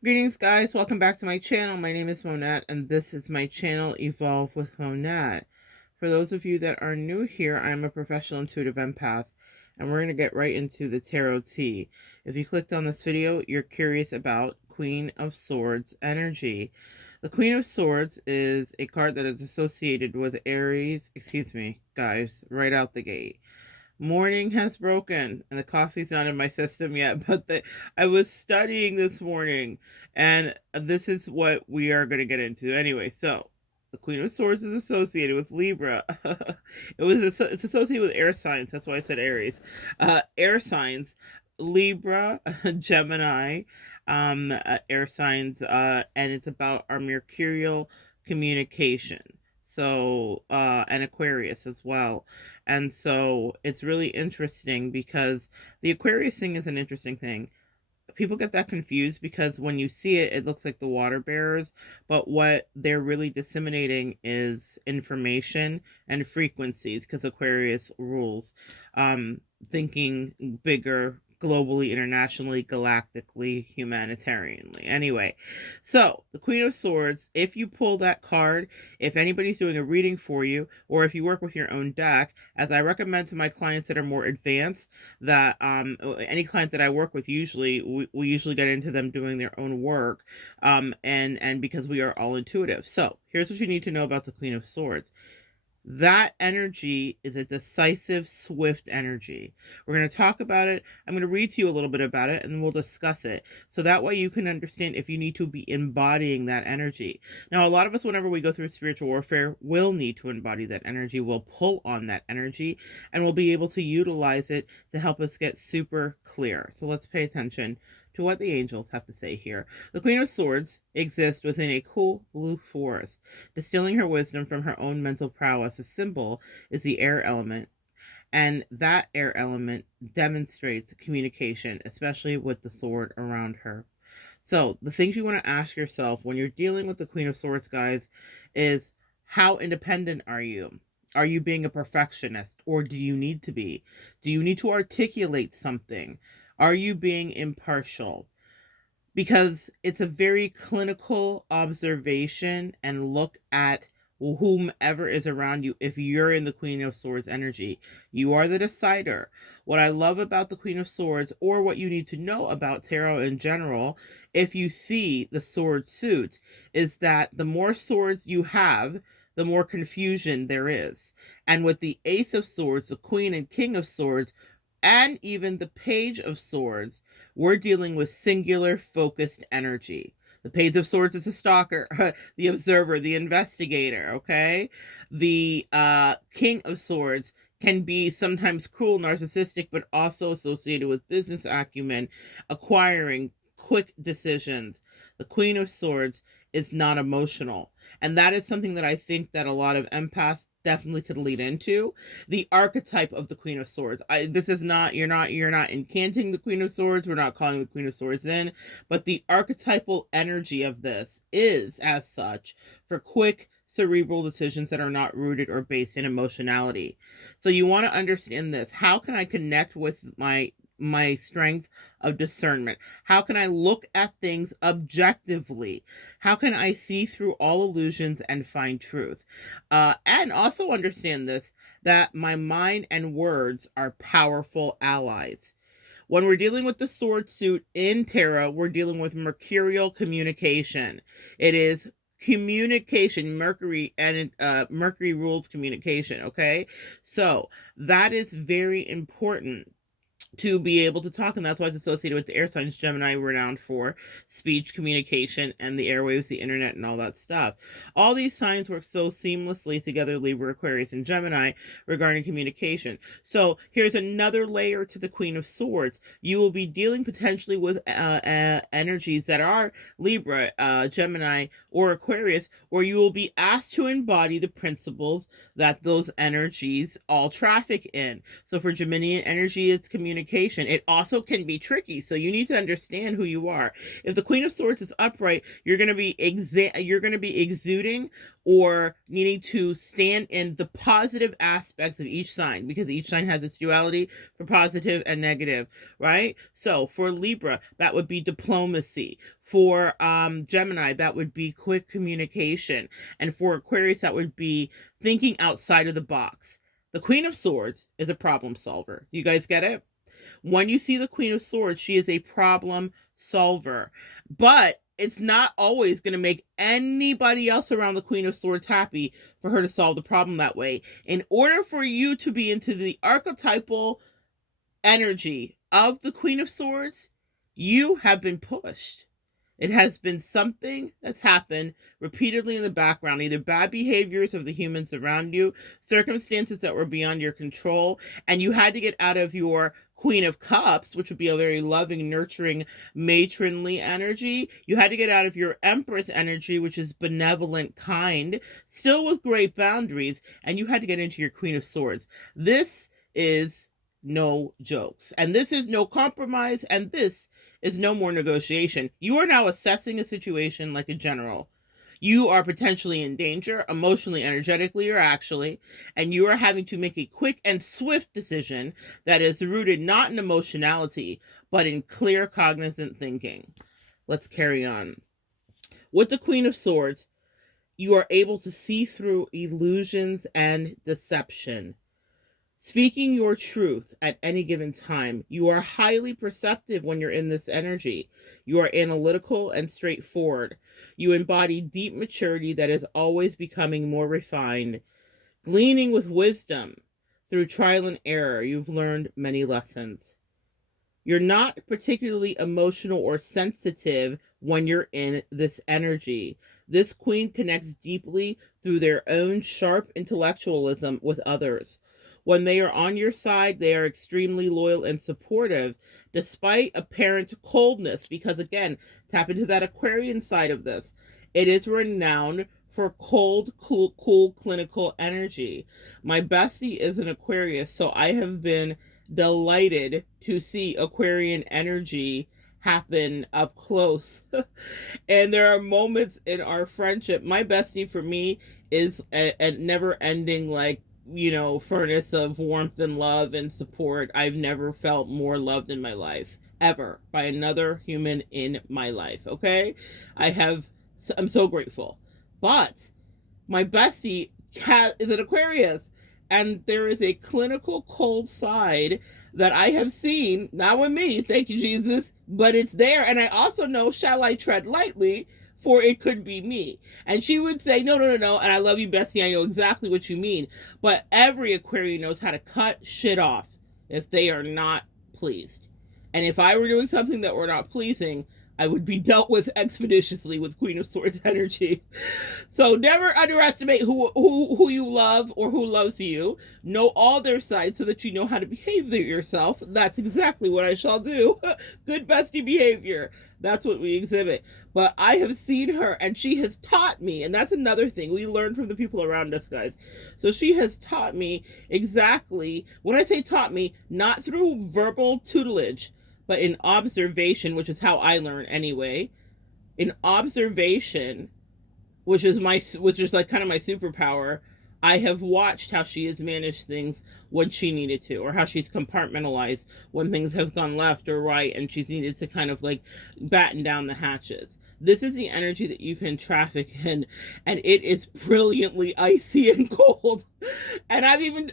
Greetings, guys. Welcome back to my channel. My name is Monette, and this is my channel, Evolve with Monette. For those of you that are new here, I'm a professional intuitive empath, and we're going to get right into the Tarot T. If you clicked on this video, you're curious about Queen of Swords energy. The Queen of Swords is a card that is associated with Aries, excuse me, guys, right out the gate. Morning has broken and the coffee's not in my system yet, but I was studying this morning and this is what we are going to get into. Anyway, so the Queen of Swords is associated with Libra. It's associated with air signs. That's why I said Aries. Air signs, Libra, Gemini, air signs, and it's about our mercurial communication. So, and Aquarius as well. And so it's really interesting because the Aquarius thing is an interesting thing. People get that confused because when you see it, it looks like the water bearers, but what they're really disseminating is information and frequencies because Aquarius rules thinking bigger, globally, internationally, galactically, humanitarianly. Anyway, so the Queen of Swords, if you pull that card, if anybody's doing a reading for you, or if you work with your own deck, as I recommend to my clients that are more advanced, that any client that I work with, usually we usually get into them doing their own work, and because we are all intuitive. So here's what you need to know about the Queen of Swords. That energy is a decisive, swift energy. We're going to talk about it. I'm going to read to you a little bit about it and we'll discuss it. So that way you can understand if you need to be embodying that energy. Now, a lot of us, whenever we go through spiritual warfare, will need to embody that energy. We'll pull on that energy and we'll be able to utilize it to help us get super clear. So let's pay attention to what the angels have to say here. The Queen of Swords exists within a cool blue forest. Distilling her wisdom from her own mental prowess, a symbol is the air element, and that air element demonstrates communication, especially with the sword around her. So, the things you want to ask yourself when you're dealing with the Queen of Swords, guys, is how independent are you? Are you being a perfectionist, or do you need to be? Do you need to articulate something? Are you being impartial? Because it's a very clinical observation and look at whomever is around you. If you're in the Queen of Swords energy, you are the decider. What I love about the Queen of Swords, or what you need to know about tarot in general, if you see the sword suit, is that the more swords you have, the more confusion there is. And with the Ace of Swords, the Queen and King of Swords, and even the Page of Swords, we're dealing with singular focused energy. The Page of Swords is a stalker, the observer, the investigator, okay? The King of Swords can be sometimes cruel, narcissistic, but also associated with business acumen, acquiring quick decisions. The Queen of Swords is not emotional. And that is something that I think that a lot of empaths definitely could lead into. The archetype of the Queen of Swords. This is not, you're not incanting the Queen of Swords. We're not calling the Queen of Swords in, but the archetypal energy of this is as such for quick cerebral decisions that are not rooted or based in emotionality. So you want to understand this. How can I connect with my strength of discernment? How can I look at things objectively? How can I see through all illusions and find truth? And also understand this, that my mind and words are powerful allies. When we're dealing with the sword suit in tarot, we're dealing with mercurial communication. It is communication. Mercury rules communication. Okay, so that is very important to be able to talk, and that's why it's associated with the air signs. Gemini, renowned for speech, communication, and the airwaves, the internet, and all that stuff. All these signs work so seamlessly together, Libra, Aquarius, and Gemini, regarding communication. So here's another layer to the Queen of Swords. You will be dealing potentially with energies that are Libra, Gemini, or Aquarius, where you will be asked to embody the principles that those energies all traffic in. So for Geminian energy, it's communication, communication. It also can be tricky, so you need to understand who you are. If the Queen of Swords is upright, you're going to be exuding or needing to stand in the positive aspects of each sign, because each sign has its duality for positive and negative, right? So for Libra, that would be diplomacy. For Gemini, that would be quick communication. And for Aquarius, that would be thinking outside of the box. The Queen of Swords is a problem solver. You guys get it? When you see the Queen of Swords, she is a problem solver. But it's not always going to make anybody else around the Queen of Swords happy for her to solve the problem that way. In order for you to be into the archetypal energy of the Queen of Swords, you have been pushed. It has been something that's happened repeatedly in the background, either bad behaviors of the humans around you, circumstances that were beyond your control, and you had to get out of your Queen of Cups, which would be a very loving, nurturing, matronly energy. You had to get out of your Empress energy, which is benevolent, kind, still with great boundaries, and you had to get into your Queen of Swords. This is no jokes, and this is no compromise, and this is no more negotiation. You are now assessing a situation like a general. You are potentially in danger, emotionally, energetically, or actually, and you are having to make a quick and swift decision that is rooted not in emotionality, but in clear, cognizant thinking. Let's carry on. With the Queen of Swords, you are able to see through illusions and deception. Speaking your truth at any given time, you are highly perceptive when you're in this energy. You are analytical and straightforward. You embody deep maturity that is always becoming more refined. Gleaning with wisdom through trial and error, you've learned many lessons. You're not particularly emotional or sensitive when you're in this energy. This queen connects deeply through their own sharp intellectualism with others. When they are on your side, they are extremely loyal and supportive, despite apparent coldness, because again, tap into that Aquarian side of this. It is renowned for cold, cool, clinical energy. My bestie is an Aquarius, so I have been delighted to see Aquarian energy happen up close. And there are moments in our friendship. My bestie for me is a never ending, like, furnace of warmth and love and support. I've never felt more loved in my life, ever, by another human in my life, okay? I'm so grateful. But my bestie is an Aquarius, and there is a clinical cold side that I have seen, not with me, thank you, Jesus, but it's there. And I also know, shall I tread lightly? For it could be me. And she would say, no. And I love you, bestie. I know exactly what you mean. But every Aquarian knows how to cut shit off if they are not pleased. And if I were doing something that were not pleasing, I would be dealt with expeditiously with Queen of Swords energy. So never underestimate who you love or who loves you. Know all their sides so that you know how to behave yourself. That's exactly what I shall do. Good bestie behavior. That's what we exhibit. But I have seen her, and she has taught me, and that's another thing. We learn from the people around us, guys. So she has taught me exactly, when I say taught me, not through verbal tutelage, but in observation, which is how I learn anyway. In observation, which is like kind of my superpower, I have watched how she has managed things when she needed to, or how she's compartmentalized when things have gone left or right and she's needed to kind of like batten down the hatches. This is the energy that you can traffic in, and it is brilliantly icy and cold. And I've even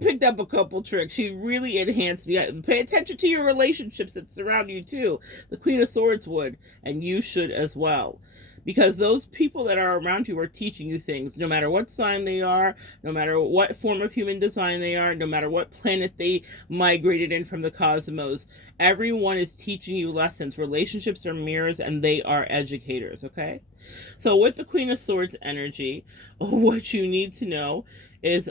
picked up a couple tricks. She really enhanced me. Pay attention to your relationships that surround you too. The Queen of Swords would, and you should as well. Because those people that are around you are teaching you things, no matter what sign they are, no matter what form of human design they are, no matter what planet they migrated in from the cosmos. Everyone is teaching you lessons. Relationships are mirrors, and they are educators, okay? So with the Queen of Swords energy, what you need to know is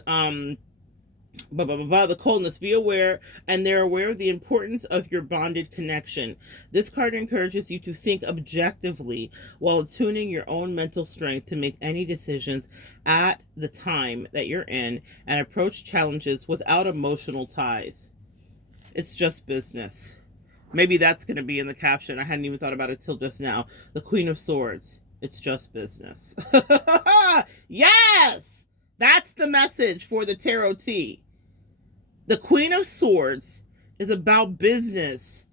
the coldness. Be aware, and they're aware of the importance of your bonded connection. This card encourages you to think objectively while tuning your own mental strength to make any decisions at the time that you're in and approach challenges without emotional ties. It's just business. Maybe that's going to be in the caption. I hadn't even thought about it till just now. The Queen of Swords. It's just business. Yes! That's the message for the Tarot T. The Queen of Swords is about business.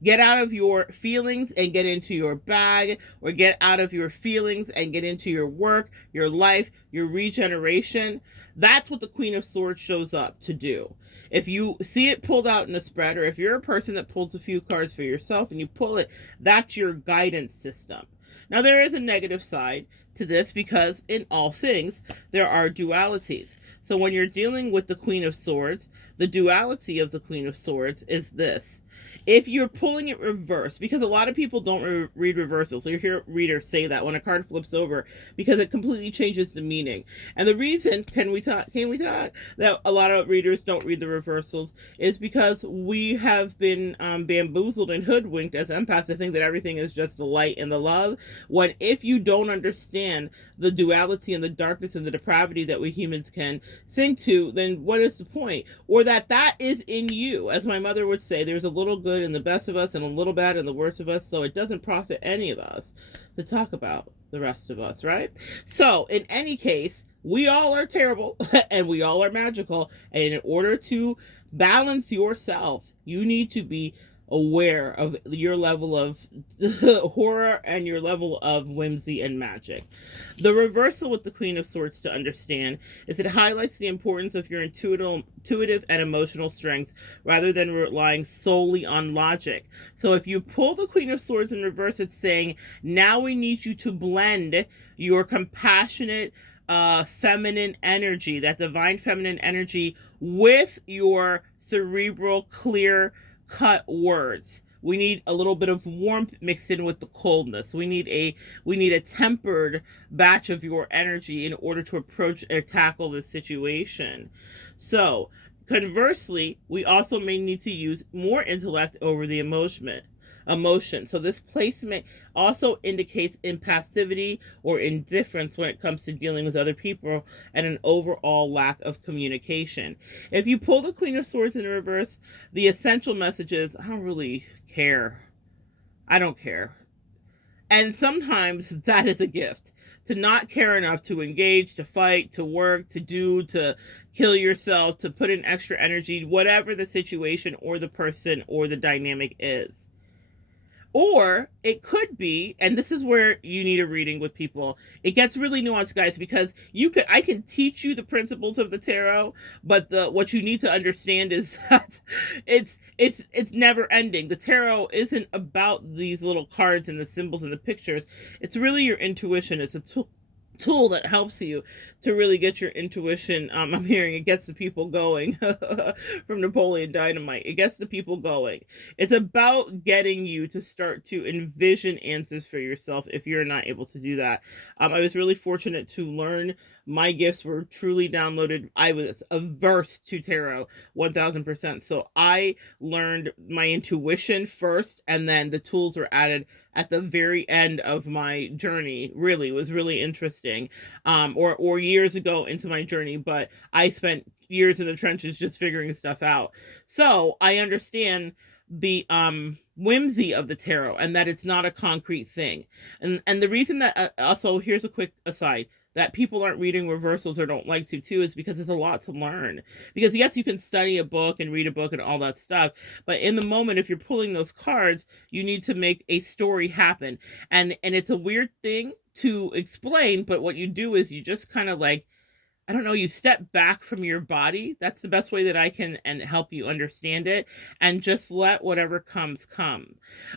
Get out of your feelings and get into your bag, or get out of your feelings and get into your work, your life, your regeneration. That's what the Queen of Swords shows up to do. If you see it pulled out in a spread, or if you're a person that pulls a few cards for yourself and you pull it, that's your guidance system. Now, there is a negative side to this because in all things, there are dualities. So when you're dealing with the Queen of Swords, the duality of the Queen of Swords is this. If you're pulling it reverse, because a lot of people don't read reversals, so you hear readers say that when a card flips over, because it completely changes the meaning. And the reason, can we talk, that a lot of readers don't read the reversals is because we have been bamboozled and hoodwinked as empaths to think that everything is just the light and the love, when if you don't understand the duality and the darkness and the depravity that we humans can sing to, then what is the point? Or that is in you. As my mother would say, there's a little good in the best of us and a little bad in the worst of us, so it doesn't profit any of us to talk about the rest of us, right? So in any case, we all are terrible and we all are magical, and in order to balance yourself, you need to be aware of your level of horror and your level of whimsy and magic. The reversal with the Queen of Swords, to understand, is it highlights the importance of your intuitive and emotional strengths rather than relying solely on logic. So if you pull the Queen of Swords in reverse, it's saying, now we need you to blend your compassionate, feminine energy, that divine feminine energy, with your cerebral, clear cut words. We need a little bit of warmth mixed in with the coldness. We need a tempered batch of your energy in order to approach or tackle the situation. So conversely, we also may need to use more intellect over the emotion. So this placement also indicates impassivity or indifference when it comes to dealing with other people, and an overall lack of communication. If you pull the Queen of Swords in reverse, the essential message is, I don't really care. I don't care. And sometimes that is a gift. To not care enough to engage, to fight, to work, to do, to kill yourself, to put in extra energy, whatever the situation or the person or the dynamic is. Or it could be, and this is where you need a reading with people. It gets really nuanced, guys, because I can teach you the principles of the tarot, but what you need to understand is that it's never ending. The tarot isn't about these little cards and the symbols and the pictures. It's really your intuition. It's a tool that helps you to really get your intuition. I'm hearing it gets the people going from Napoleon Dynamite. It gets the people going. It's about getting you to start to envision answers for yourself if you're not able to do that. I was really fortunate to learn. My gifts were truly downloaded. I was averse to tarot 1000%. So I learned my intuition first, and then the tools were added at the very end of my journey. Really, it was really interesting. Or years ago into my journey, but I spent years in the trenches just figuring stuff out. So I understand the whimsy of the tarot, and that it's not a concrete thing. And the reason that also, here's a quick aside, that people aren't reading reversals or don't like to too, is because there's a lot to learn. Because yes, you can study a book and read a book and all that stuff, but in the moment, if you're pulling those cards, you need to make a story happen. And it's a weird thing to explain, but what you do is you just kind of like, I don't know, you step back from your body. That's the best way that I can and help you understand it, and just let whatever comes come.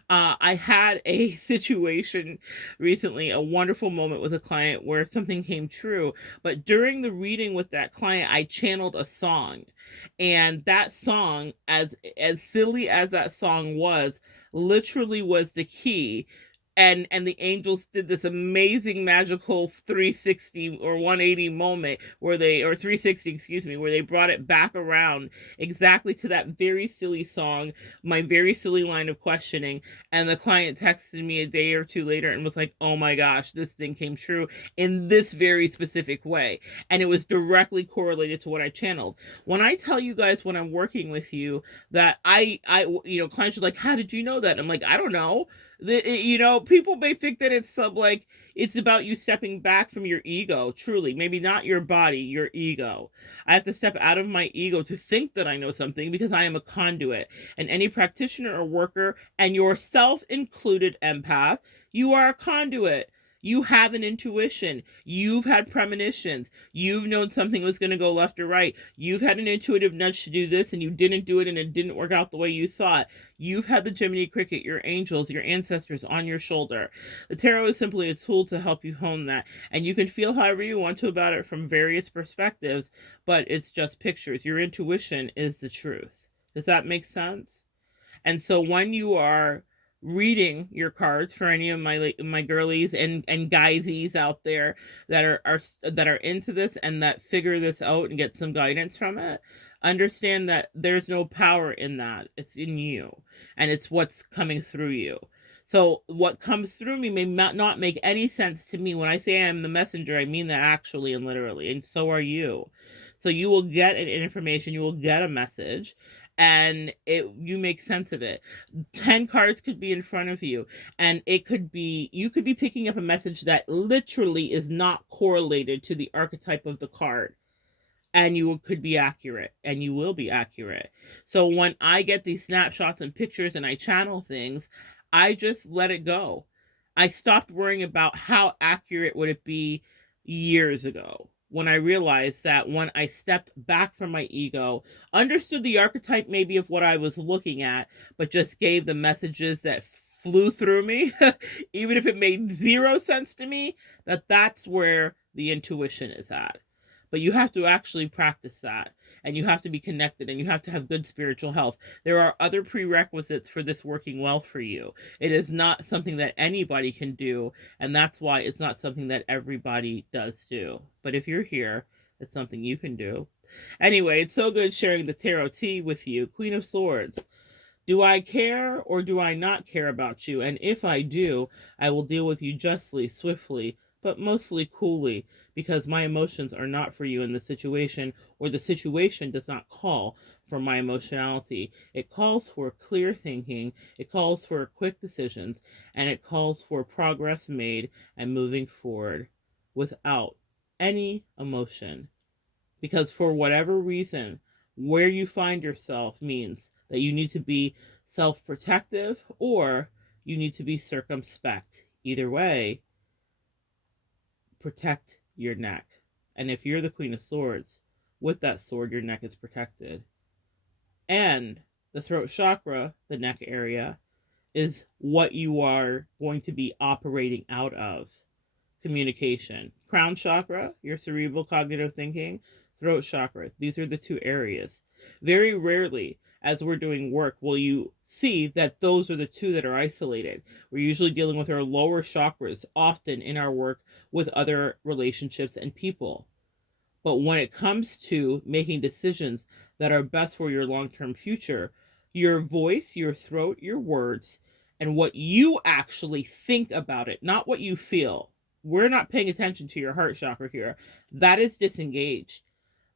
I had a situation recently, a wonderful moment with a client where something came true, but during the reading with that client, I channeled a song, and that song, as silly as that song was, literally was the key and the angels did this amazing magical 360 or 180 moment where they, or 360, excuse me, where they brought it back around exactly to that very silly song, my very silly line of questioning. And the client texted me a day or two later and was like, oh my gosh, this thing came true in this very specific way, and it was directly correlated to what I channeled. When I tell you guys when I'm working with you that clients are like, how did you know that? I'm like, I don't know. People may think that it's it's about you stepping back from your ego, truly. Maybe not your body, your ego. I have to step out of my ego to think that I know something because I am a conduit. And any practitioner or worker, and yourself included, empath, you are a conduit. You have an intuition. You've had premonitions. You've known something was going to go left or right. You've had an intuitive nudge to do this and you didn't do it and it didn't work out the way you thought. You've had the Jiminy Cricket, your angels, your ancestors on your shoulder. The tarot is simply a tool to help you hone that. And you can feel however you want to about it from various perspectives, but it's just pictures. Your intuition is the truth. Does that make sense? And so when you are reading your cards, for any of my girlies and guysies out there that are into this and that figure this out and get some guidance from it, understand that there's no power in that. It's in you, and it's what's coming through you. So what comes through me may not make any sense to me. When I say I'm the messenger, I mean that actually and literally, and so are you. So you will get an information, you will get a message, and you make sense of it. 10 cards could be in front of you, and you could be picking up a message that literally is not correlated to the archetype of the card, and you could be accurate, and you will be accurate. So when I get these snapshots and pictures and I channel things, I just let it go. I stopped worrying about how accurate would it be years ago, when I realized that when I stepped back from my ego, understood the archetype maybe of what I was looking at, but just gave the messages that flew through me, even if it made zero sense to me, that's where the intuition is at. But you have to actually practice that, and you have to be connected, and you have to have good spiritual health. There are other prerequisites for this working well for you. It is not something that anybody can do, and that's why it's not something that everybody does do. But if you're here, it's something you can do. Anyway, it's so good sharing the tarot tea with you. Queen of Swords. Do I care or do I not care about you? And if I do, I will deal with you justly, swiftly, but mostly coolly, because my emotions are not for you in the situation, or the situation does not call for my emotionality. It calls for clear thinking, it calls for quick decisions, and it calls for progress made and moving forward without any emotion. Because for whatever reason, where you find yourself means that you need to be self-protective or you need to be circumspect. Either way, protect your neck. And if you're the Queen of Swords, with that sword, your neck is protected. And the throat chakra, the neck area, is what you are going to be operating out of. Communication. Crown chakra, your cerebral cognitive thinking. Throat chakra. These are the two areas. Very rarely, as we're doing work, will you see that those are the two that are isolated. We're usually dealing with our lower chakras often in our work with other relationships and people. But when it comes to making decisions that are best for your long-term future, your voice, your throat, your words, and what you actually think about it, not what you feel. We're not paying attention to your heart chakra here. That is disengaged.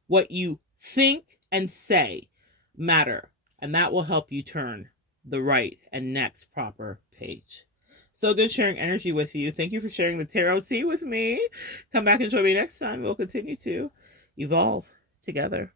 What you think and say matter, and that will help you turn the right and next proper page. So good sharing energy with you. Thank you for sharing the tarot tea with me. Come back and join me next time. We'll continue to evolve together.